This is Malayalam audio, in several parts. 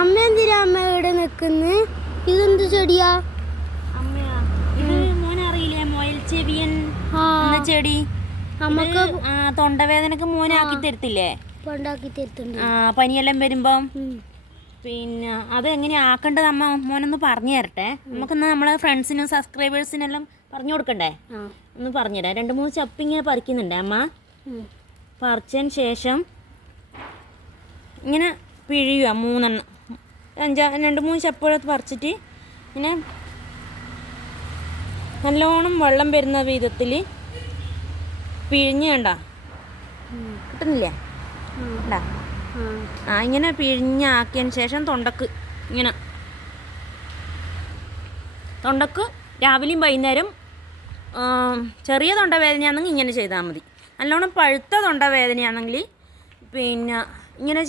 അമ്മ എന്തിനാ അമ്മ ഇവിടെ നിൽക്കുന്നു? ഇതെന്ത് ചെടിയാ? അമ്മയാ ഇത് മോനറിയില്ലേ മൊയൽ ചെവിയൻ എന്ന ചെടി? നമുക്ക് തൊണ്ടവേദനക്ക് മോനാക്കി തരത്തില്ലേ? പനിയെല്ലാം വരുമ്പം പിന്നെ അത് എങ്ങനെ ആക്കേണ്ടത് അമ്മ മോനൊന്ന് പറഞ്ഞു തരട്ടെ. നമുക്കൊന്ന് നമ്മളെ ഫ്രണ്ട്സിനും സബ്സ്ക്രൈബേഴ്സിനെല്ലാം പറഞ്ഞു കൊടുക്കണ്ടേ? ഒന്ന് പറഞ്ഞുതരാം. 2-3 ചപ്പ് ഇങ്ങനെ പറിക്കുന്നുണ്ട് അമ്മ. പറിച്ചതിന് ശേഷം ഇങ്ങനെ പിഴിയുക 2-3 ചപ്പുകളൊക്കെ പറിച്ചിട്ട് ഇങ്ങനെ നല്ലോണം വെള്ളം വരുന്ന വിധത്തിൽ പിഴിഞ്ഞ് കണ്ട കിട്ടുന്നില്ലേ? ഉണ്ടാ ഇങ്ങനെ പിഴിഞ്ഞാക്കിയതിന് ശേഷം തൊണ്ടക്ക് രാവിലെയും വൈകുന്നേരം ചെറിയ തൊണ്ടവേദനയാണെങ്കിൽ ഇങ്ങനെ ചെയ്താൽ മതി. നല്ലോണം പഴുത്ത തൊണ്ടവേദനയാണെങ്കിൽ പിന്നെ ഇങ്ങനെ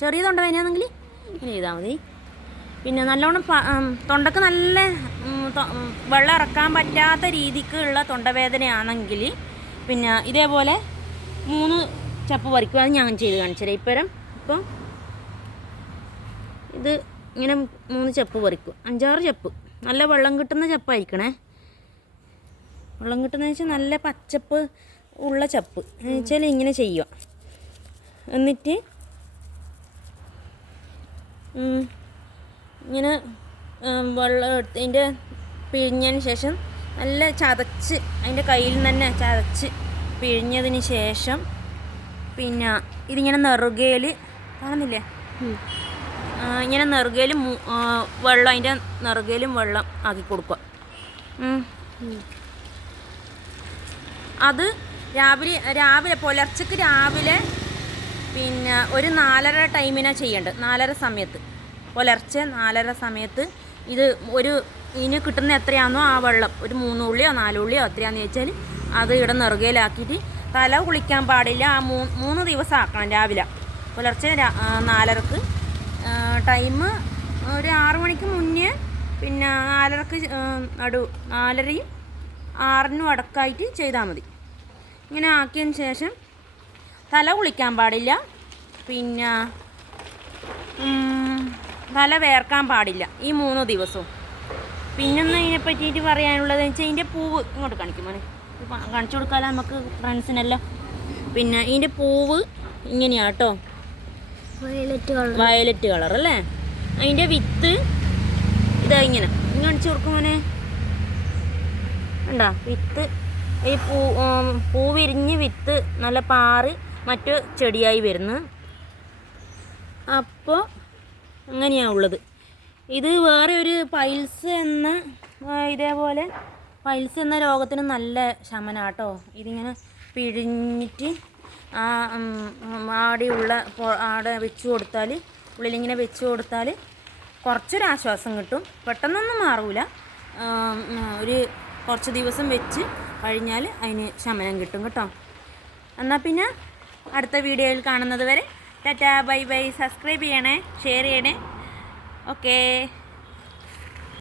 ചെറിയ തൊണ്ടവേദനയാണെങ്കിൽ ഇങ്ങനെ ചെയ്താൽ മതി. പിന്നെ നല്ലോണം തൊണ്ടക്ക് നല്ല വെള്ളം ഇറക്കാൻ പറ്റാത്ത രീതിക്കുള്ള തൊണ്ടവേദനയാണെങ്കിൽ പിന്നെ ഇതേപോലെ 3 ചപ്പ് പറിക്കുക. അത് ഞാൻ ചെയ്ത് കാണിച്ചുതരാം. ഇപ്പോൾ ഇത് ഇങ്ങനെ 3 ചപ്പ് പറിക്കും. 5-6 ചപ്പ് നല്ല വെള്ളം കിട്ടുന്ന ചപ്പായിരിക്കണേ. വെള്ളം കിട്ടുന്നതെന്ന് വെച്ചാൽ നല്ല പച്ചപ്പ് ഉള്ള ചപ്പ് എന്ന് വെച്ചാൽ ഇങ്ങനെ ചെയ്യുക. എന്നിട്ട് ഇങ്ങനെ വെള്ളം എടുത്തതിൻ്റെ പിഴിഞ്ഞതിന് ശേഷം നല്ല ചതച്ച് അതിൻ്റെ കയ്യിൽ നിന്ന് തന്നെ ചതച്ച് പിഴിഞ്ഞതിന് ശേഷം പിന്നെ ഇതിങ്ങനെ നെറുകയിൽ കാണുന്നില്ലേ? ഇങ്ങനെ നെറുകയിൽ വെള്ളം അതിൻ്റെ നെറുകയിലും വെള്ളം ആക്കി കൊടുക്കുക. അത് രാവിലെ പുലർച്ചയ്ക്ക് രാവിലെ പിന്നെ ഒരു 4:30 ടൈമിനാണ് ചെയ്യേണ്ടത്. 4:30 സമയത്ത് പുലർച്ചെ 4:30 സമയത്ത് ഇതിന് കിട്ടുന്ന എത്രയാണെന്നോ ആ വെള്ളം ഒരു 3 ഉള്ളിയോ 4 ഉള്ളിയോ എത്രയാണെന്ന് ചോദിച്ചാൽ അത് ഇവിടെ നെറുകയിലാക്കിയിട്ട് തല കുളിക്കാൻ പാടില്ല. ആ 3 ദിവസം ആക്കണം. രാവിലെ പുലർച്ചെ 4:30ക്ക് ടൈം ഒരു 6 മണിക്ക് മുന്നേ പിന്നെ 4:30ക്ക് 4:30യും 6-നും അടക്കമായിട്ട് ചെയ്താൽ മതി. ഇങ്ങനെ ആക്കിയതിന് ശേഷം തല കുളിക്കാൻ പാടില്ല. പിന്നെ തല വേർക്കാൻ പാടില്ല ഈ 3 ദിവസവും. പിന്നൊന്ന് ഇതിനെ പറ്റിയിട്ട് പറയാനുള്ളത് വെച്ചാൽ ഇതിൻ്റെ പൂവ് ഇങ്ങോട്ട് കാണിക്കുമ്പോൾ കാണിച്ചു കൊടുക്കാമല്ലോ നമുക്ക് ഫ്രണ്ട്സിനെല്ലാം. പിന്നെ ഇതിൻ്റെ പൂവ് ഇങ്ങനെയാണ് കേട്ടോ, വയലറ്റ് കളർ അല്ലേ. അതിൻ്റെ വിത്ത് ഇതാ ഇങ്ങനെ കാണിച്ചു കൊടുക്കുമോനെ ഉണ്ടോ? വിത്ത് ഈ പൂ വിരിഞ്ഞ് വിത്ത് നല്ല പാറി മറ്റു ചെടിയായി വരുന്നു. അപ്പോൾ അങ്ങനെയാണ് ഉള്ളത്. ഇത് വേറെ ഒരു പൈൽസ് ഇതേപോലെ പൈൽസ് എന്ന രോഗത്തിന് നല്ല ശമനാട്ടോ. ഇതിങ്ങനെ പിഴിഞ്ഞിട്ട് ആടെ വെച്ച് കൊടുത്താൽ ഉള്ളിലിങ്ങനെ വെച്ച് കൊടുത്താൽ കുറച്ചൊരാശ്വാസം കിട്ടും. പെട്ടെന്നൊന്നും മാറൂല. കുറച്ച് ദിവസം വെച്ച് കഴിഞ്ഞാൽ അതിന് ശമനം കിട്ടും കേട്ടോ. എന്നാൽ പിന്നെ അടുത്ത വീഡിയോയിൽ കാണുന്നത് വരെ ടാറ്റാ ബൈ ബൈ. സബ്സ്ക്രൈബ് ചെയ്യണേ, ഷെയർ ചെയ്യണേ. ഓക്കേ.